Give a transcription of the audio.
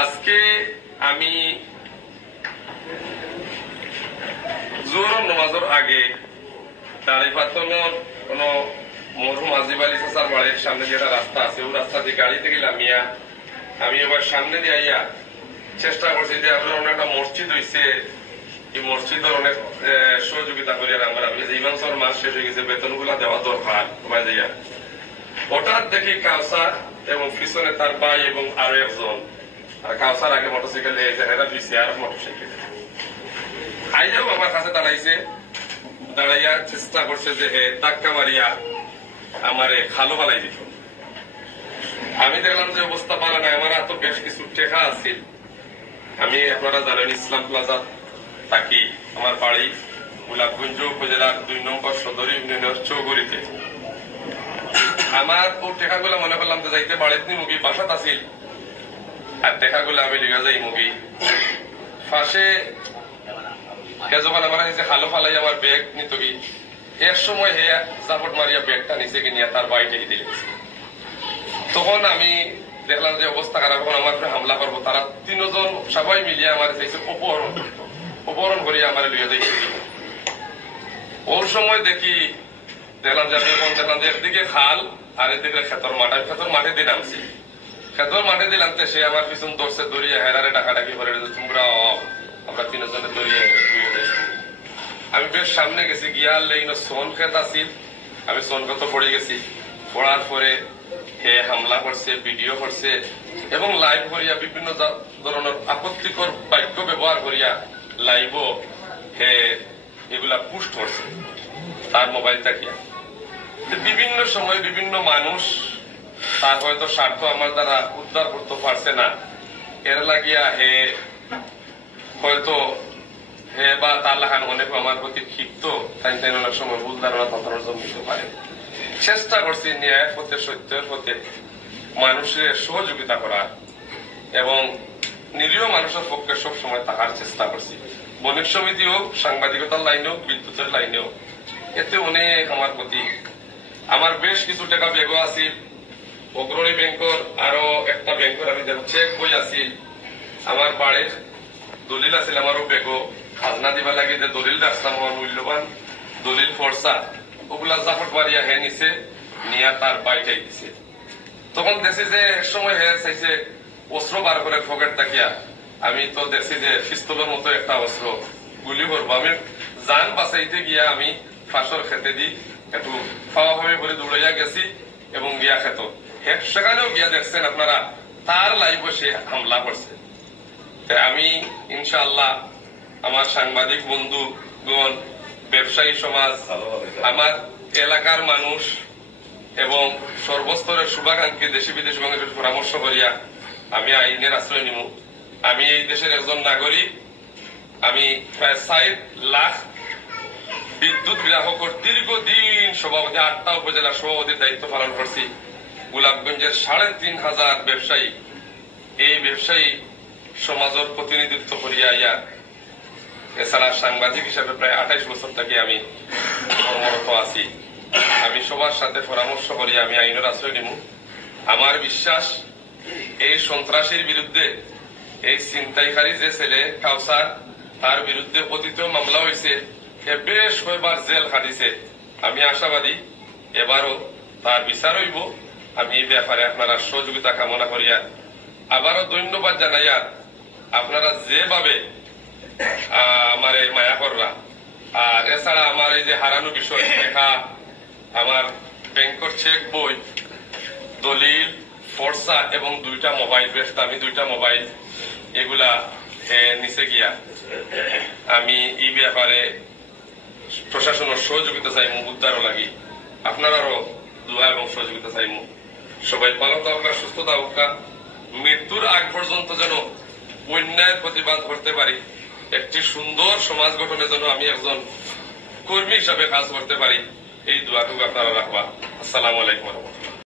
আজকে আমি জোহর নামাজের আগে দাড়িপাতনের কোন মরহুম আজিব আলী চাচার বাড়ির সামনে যেটা রাস্তা আছে ওই রাস্তা দিয়ে গাড়ি থেকে নামিয়া আমি এবার সামনে দিয়ে আইয়া চেষ্টা করছি যে আপনার অনেক একটা মসজিদ হয়েছে এই মসজিদের অনেক সহযোগিতা করি আমরা ইমাম স্যার মাস শেষ হয়ে গেছে বেতন গুলা দেওয়া দরকার তোমায় দিয়া হঠাৎ দেখি কাউসার এবং পিছনে তার ভাই এবং আরো একজন আর কাউসার আগে মোটরসাইকেলে হেরা দিচ্ছে আর মোটরসাইকেল আইজাও আমার কাছে দাঁড়াইছে দাঁড়াইয়া চেষ্টা করছে যে হে ধাক্কা মারিয়া আমারে খালো বালাই দিত আমি দেখলাম যে অবস্থা পালা নাই আমার এত বেশ কিছু টেকা আছে আমি আপনারা জানেন ইসলাম প্লাজা থাকি আমার বাড়ি গোলাপগঞ্জ উপজেলার 2 নম্বর সদর ইউনিয়নের চৌগড়িতে আমার ও টেকাগুলা মনে করলাম যে যাইতে বাড়িতে মুগি বাসাত আছিল আর টেকাগুলা আমি লিগা যাই মুগি ফাঁসে যখন আমার কাছে খালো ফালাই আমার ব্যাগ নিত কি এক সময় হে জাপট মারিয়া ব্যাগটা নিচে কিনিয়া তার বাড়িতে দিয়ে তখন আমি দেখলাম যে অবস্থা খারাপ এখন আমার হামলা করবো তারা 3 জন সবাই মিলিয়ে আমার চাইছে অপহরণ করিয়া আমার লিয়ে যাই ওর সময় দেখি দেখলাম যে আমি এখন দেখলাম যে একদিকে খাল আর এদিকে খেতর মাঠে দিয়ে নামছি খেতর মাঠে দিলাম সে আমার পিছন দর্শে দড়িয়ে হেরারে ডাকাডাকি করে তোমরা আমরা 3 জনে দড়িয়ে আমি বেশ সামনে গেছি গিয়ার লেগিন সোন খেত আসি আমি সোন খেত পড়ে গেছি পড়ার পরে হে হামলা করছে ভিডিও করছে এবং লাইভ করিয়া বিভিন্ন ধরনের আপত্তিকর বাক্য ব্যবহার করিয়া লাইভ হে এগুলা পুষ্ট করছে তার মোবাইল থাকিয়া বিভিন্ন সময় বিভিন্ন মানুষ তার হয়তো স্বার্থ আমার দ্বারা উদ্ধার করতে পারছে না এর লাগিয়া হে হয়তো হে বা তার লাগান অনেক আমার প্রতি ক্ষিপ্ত তাই তাই অনেক সময় ভুল ধারণা তথানোর জন্য নিতে পারে চেষ্টা করছি ন্যায়ের পথে সত্যের পথে মানুষের সহযোগিতা করা এবং নিরীহ মানুষের পক্ষে সবসময় থাকার চেষ্টা করছি বণিক সমিতি হোক সাংবাদিকতার লাইনে হোক বিদ্যুতের লাইনে হোক এতে অনেক আমার প্রতি আমার বেশ কিছু টাকা ব্যাগও আছে অগ্রণী ব্যাংকের আরো একটা ব্যাংকের আমি চেক বই আছি আমার বাড়ির দলিল আছিল আমারও ব্যাগও খাজনা দিবা লাগে যে দলিল রাখলাম আমার মূল্যবান দলিল ফর্সা ওগুলা জাফট মারিয়া হে নিছে নিয়া তার বাইটাই দিছে তখন দেখছি যে এক সময় হে চাইছে অস্ত্র বার করে পকেট তাকিয়া আমি তো দেখছি যে পিস্তলের মতো একটা অস্ত্র গুলি করবো আমি যান বাঁচাইতে গিয়া আমি ফাঁসর খেতে দি একটু খাওয়া হবে বলে দৌড়াইয়া গেছি এবং গিয়া খেত সেখানেও গিয়া দেখছেন আপনারা তার লাইভ সে হামলা করছে আমি ইনশাআল্লাহ আমার সাংবাদিক বন্ধুগণ ব্যবসায়ী সমাজ আমার এলাকার মানুষ এবং সর্বস্তরের শুভাকাঙ্ক্ষী দেশি বিদেশি মানুষের পরামর্শ করিয়া আমি আইনের আশ্রয় নিব আমি এই দেশের একজন নাগরিক আমি প্রায় 60 লাখ বিদ্যুৎ গ্রাহকের দীর্ঘদিন সভাপতি 8টা উপজেলার সভাপতির দায়িত্ব পালন করছি গোলাপগঞ্জের 3500 ব্যবসায়ী এই ব্যবসায়ী সমাজের প্রতিনিধিত্ব করিয়া ইয়া এছাড়া সাংবাদিক হিসাবে প্রায় 28 বছর থেকে আমি কর্মরত আছি আমি সবার সাথে পরামর্শ করি আমি আইনের আশ্রয় নিব আমার বিশ্বাস এই সন্ত্রাসীর বিরুদ্ধে এই ছিনতাইকারী যে ছেলে কাউসার তার বিরুদ্ধে অতীত মামলা হয়েছে বেশ কয়েকবার জেল খাটিছে আমি আশাবাদী এবারও তার বিচার হইব আমি এই ব্যাপারে আপনারা সহযোগিতা কামনা করিয়া আবারও ধন্যবাদ জানাইয়া আপনারা যেভাবে আমার এই মায়া কররা আর এছাড়া আমার এই যে হারানো বিষয় লেখা আমার ব্যাংকের চেক বই দলিল ফর্সা এবং 2টা মোবাইল বেশ দামি 2টা মোবাইল এগুলা নিচে গিয়া আমি এই ব্যাপারে প্রশাসনের সহযোগিতা চাইমু উদ্ধারও লাগি আপনারাও দোয়া এবং সহযোগিতা চাইমু সবাই ভালো থাকা সুস্থ থাকা মৃত্যুর আগ পর্যন্ত যেন অন্যায়ের প্রতিবাদ করতে পারি একটি সুন্দর সমাজ গঠনের জন্য আমি একজন কর্মী হিসাবে কাজ করতে পারি এই দোয়াটুকু আপনারা রাখবা আসসালামু আলাইকুম।